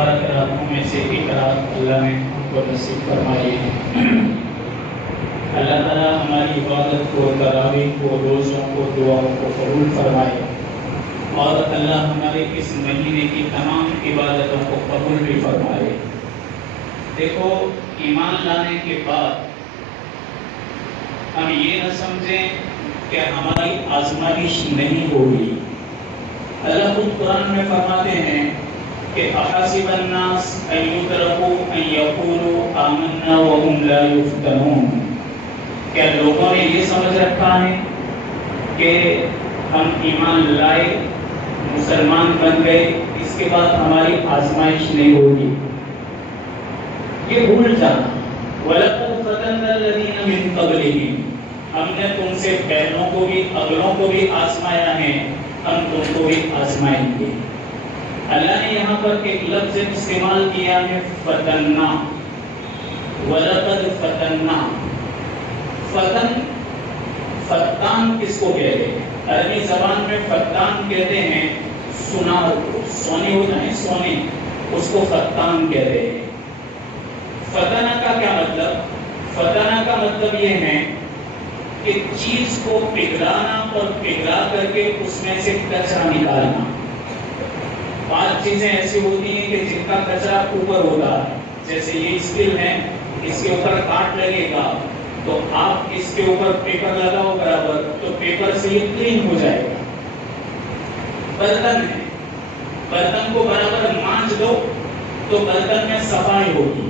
مبارک راتوں میں سے ایک رات اللہ نے ہم کو نصیب فرمائی ہے۔ اللہ تعالیٰ ہماری عبادت کو، تراویح کو، روزوں کو، دعاؤں کو قبول فرمائے اور اللہ ہمارے اس مہینے کی تمام عبادتوں کو قبول بھی فرمائے۔ دیکھو، ایمان لانے کے بعد ہم یہ نہ سمجھیں کہ ہماری آزمائش نہیں ہوگی۔ اللہ خود قرآن میں فرماتے ہیں کہ احسب الناس ان یترکوا ان یقولوا آمنا وهم لا یفتنون، کیا لوگوں نے یہ سمجھ رکھا ہے کہ ہم ایمان لائے، مسلمان بن گئے، اس کے بعد ہماری آزمائش نہیں ہوگی؟ یہ بھول جانا۔ وَلَقَدْ فَتَنَّا الَّذِينَ مِن قَبْلِهِمْ، ہم نے تم سے پہلوں کو بھی اگلوں کو بھی آزمایا ہے، ہم تم کو بھی آزمائیں گے۔ اللہ نے یہاں پر ایک لفظ استعمال کیا ہے، فتننا۔ وَلَقَدْ فَتَنَّا، فتان کس کو کہتے ہیں؟ عربی زبان میں فتان کہتے ہیں سونار کو، سونے ہوتا ہے سونے، اس کو فتان کہتے ہیں۔ فتنہ کا کیا مطلب؟ فتنہ کا مطلب یہ ہے کہ چیز کو پگھلانا اور پگھلا کر کے اس میں سے کچرا نکالنا۔ بعض چیزیں ایسی ہوتی ہیں کہ جن کا کچرا اوپر ہوتا ہے، جیسے یہ اسکل ہے، اس کے اوپر کاٹ لگے گا تو آپ اس کے اوپر پیپر لگاؤ برابر، تو پیپر سے یہ کلین ہو جائے گا۔ برتن ہے، برتن کو برابر مانچ دو تو برتن میں صفائی ہوگی۔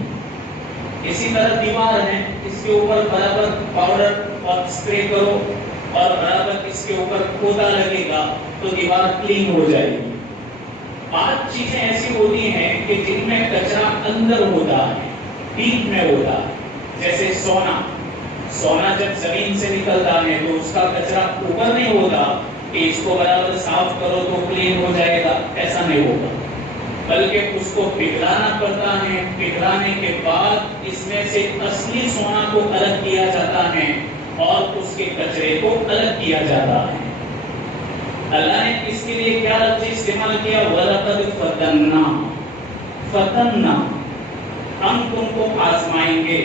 اسی طرح دیوار ہے، اس کے اوپر برابر پاؤڈر اور اسپرے کرو اور برابر اس کے اوپر کھودا لگے گا تو دیوار کلین ہو جائے گی۔ بعض چیزیں ایسی ہوتی ہیں کہ جن میں کچرا اندر ہوتا ہے، ڈیپ میں ہوتا ہے، جیسے سونا۔ سونا جب زمین سے نکلتا ہے تو اس کا کچرا اوپر نہیں ہوتا کہ اس کو برابر صاف کرو تو کلین ہو جائے گا، ایسا نہیں ہوگا، بلکہ اس کو پگھلانا پڑتا ہے۔ پگھلانے کے بعد اس میں سے اصلی سونا کو الگ کیا جاتا ہے اور اس کے کچرے کو الگ کیا جاتا ہے۔ اللہ نے اس کے لیے کیا لفظ استعمال کیا؟ وَلَقَدْ فَتَنَّا، فتننا، ہم تم کو آزمائیں گے۔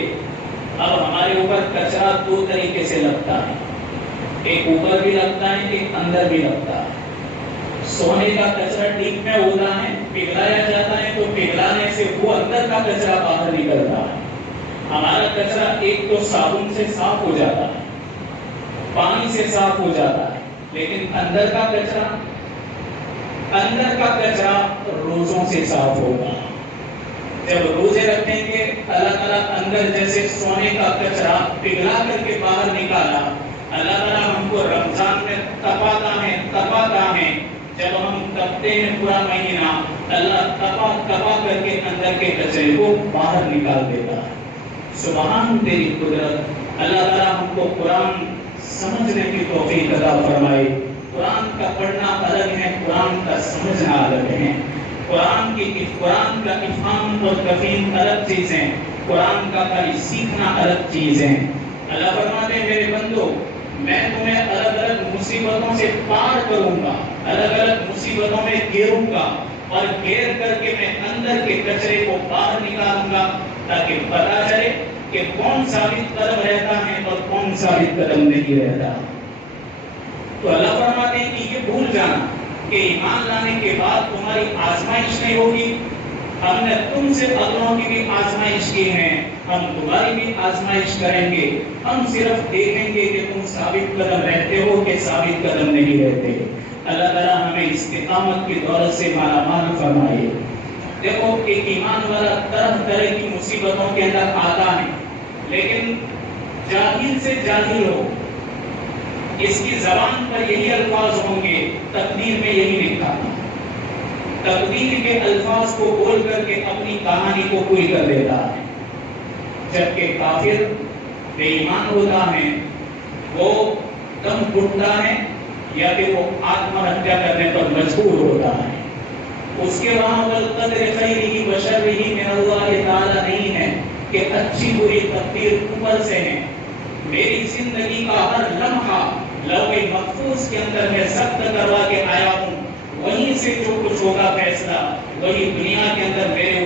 اب ہمارے اوپر کچرا دو طریقے سے لگتا ہے، ایک اوپر بھی لگتا ہے، ایک اندر بھی لگتا ہے۔ سونے کا کچرا ڈیپ میں ہوتا ہے، پگھلایا جاتا ہے تو پگھلانے سے وہ اندر کا کچرا باہر نکلتا ہے۔ ہمارا کچرا ایک تو صابن سے صاف ہو جاتا ہے، پانی سے صاف ہو جاتا ہے، لیکن اندر کا کچرا روزوں سے صاف ہوگا۔ جب روزے رکھیں گے، اللہ تعالیٰ اندر جیسے سونے کا کچرا پگھلا کر کے باہر نکالا، اللہ تعالیٰ ہم کو رمضان میں تپاتا ہے۔ جب ہم تپتے ہیں پورا مہینہ، اللہ تپا کر کے اندر کے کچرے کو باہر نکال دیتا ہے۔ سبحان تیری قدرت۔ اللہ تعالیٰ ہم کو قرآن سمجھنے کی توفیق عطا فرمائے۔ قرآن کا پڑھنا الگ ہے، قرآن کا سمجھنا الگ ہے۔ قرآن کا افہام اور تفہیم الگ چیز ہے، قرآن کا خالی سیکھنا الگ چیز ہے۔ اللہ فرماتے ہیں میرے بندو، میں تمہیں الگ الگ مصیبتوں سے پار کروں گا، الگ الگ مصیبتوں میں گھیروں گا، اور گھیر کر کے میں اندر کے کچرے کو باہر نکالوں گا تاکہ پتا چلے کہ کون ثابت قدم رہتا ہے اور کون ثابت قدم نہیں رہتا۔ تو اللہ فرماتے ہیں کہ یہ بھول جانا کہ ایمان لانے کے بعد تمہاری آزمائش نہیں ہوگی۔ ہم نے تم سے اگلوں کی بھی آزمائش کی ہے، ہم تمہاری بھی آزمائش کریں گے۔ ہم صرف دیکھیں گے کہ تم ثابت قدم رہتے ہو کہ ثابت قدم نہیں رہتے۔ اللہ تعالیٰ ہمیں استقامت کی دولت سے مالا مال فرمائے۔ دیکھو، ایک ایمان والا طرح طرح کی مصیبتوں کے اندر آتا ہے، لیکن جاہل سے جاہل ہو، اس کی زبان پر یہی الفاظ ہوں گے، تقدیر میں یہی لکھا ہے۔ تقدیر کے الفاظ کو بول کر کے اپنی کہانی کو پوری کر دیتا ہے، جبکہ کافر بے ایمان ہوتا ہے، وہ دم گھٹتا ہے یا کہ وہ آتم ہتیا کرنے پر مجبور ہوتا ہے۔ اس کے وہاں والقدر خیرہ و شرہ من اللہ تعالی نہیں ہے کہ اچھی بری تقدیر اوپر سے ہے۔ میری زندگی کا ہر لمحہ لوح محفوظ کے اندر میں ضبط کروا کے آیا ہوں، وہیں سے جو کچھ ہوگا فیصلہ وہی دنیا کے اندر میرے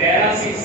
83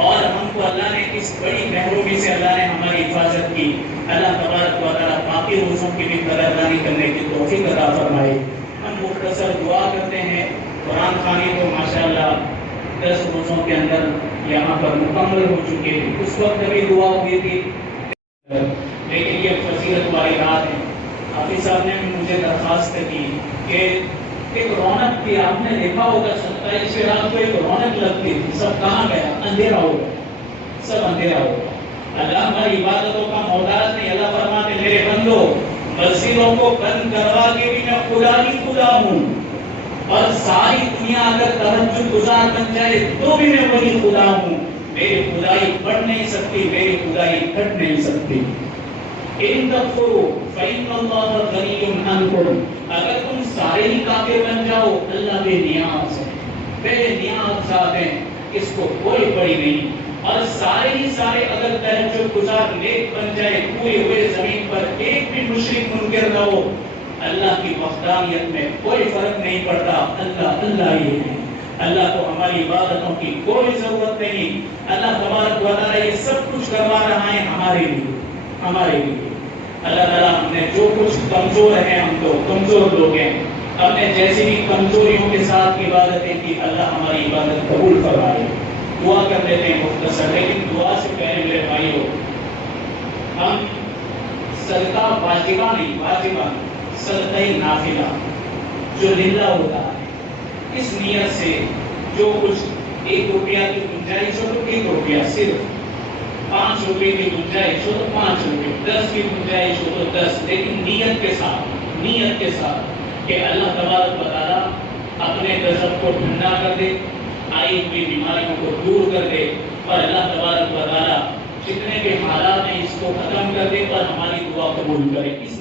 اور ہم کو اللہ نے اس بڑی محرومی سے اللہ نے ہماری حفاظت کی. اللہ تبارک و تعالیٰ باقی روزوں کی بھی قدردانی کرنے کی توفیق عطا فرمائے. ہم مختصر دعا کرتے ہیں. قرآن خوانی تو ماشاءاللہ 10 روزوں کے اندر یہاں پر مکمل ہو چکے ہیں. اس وقت بھی دعا ہوئی تھی، لیکن یہ فضیلت والی رات ہے. حافظ صاحب نے مجھے درخواست کی کہ ایک رونق تھی، آپ نے دیکھا ہوگا 27 رات کو ایک رونق لگتی تھی. سب کہاں گیا؟ اندھیرا ہو گیا، سب اندھیرا ہو گیا. اللہ ہماری عبادتوں کا محتاج نہیں. اللہ فرماتے میرے بندو مسجدوں کو بند کروا کے بھی میں خدا ہی خدا ہوں، اور ساری دنیا اگر تہجد گزار بن جائے تو بھی میں وہی خدا ہوں. میری خدائی بڑھ نہیں سکتی، میری خدائی گھٹ نہیں سکتی. ان تکفروا فإن اللہ غنی عنکم، اگر تم سارے ہی کافر بن جاؤ اللہ بے نیاز ہے، بے نیاز ذات ہے، اس کو کوئی بڑی نہیں. اور سارے ہی سارے اگر تہجد گزار نیک بن جائے پورے ہوئے زمین پر ایک بھی مشرک منکر نہ ہو، اللہ کی وحدانیت میں کوئی فرق نہیں پڑتا. اللہ اللہ ہی ہے. اللہ کو ہماری عبادتوں کی کوئی ضرورت نہیں. اللہ تبارک و تعالیٰ یہ سب کچھ کروا رہا ہے ہمارے لیے، ہمارے لیے. اللہ تعالیٰ ہم نے جو کچھ کمزور ہیں، ہم تو کمزور لوگ ہیں، ہم نے جیسی بھی کمزوریوں کے ساتھ عبادتیں کی اللہ ہماری عبادت قبول فرمائے. دعا کر لیتے ہیں مختصر، لیکن دعا سے پہلے میرے بھائیو ہم صدقہ واجبہ نہیں، واجبہ صدقہ نافلہ جو للہ ہوتا ہے، اس نیت سے جو کچھ 1 روپیہ کی گنجائش ہو تو 1 روپیہ، صرف 5 روپے کی گنجائش ہو تو 5 روپے، 10 کی گنجائش ہو تو 10، لیکن نیت کے ساتھ کہ اللہ تبارک و تعالیٰ اپنے غضب کو ٹھنڈا کر دے، آئی ہوئی بیماریوں کو دور کر دے، اور اللہ تبارک و تعالیٰ جتنے بھی حالات ہیں اس کو ختم کر دے اور ہماری دعا قبول کرے. اس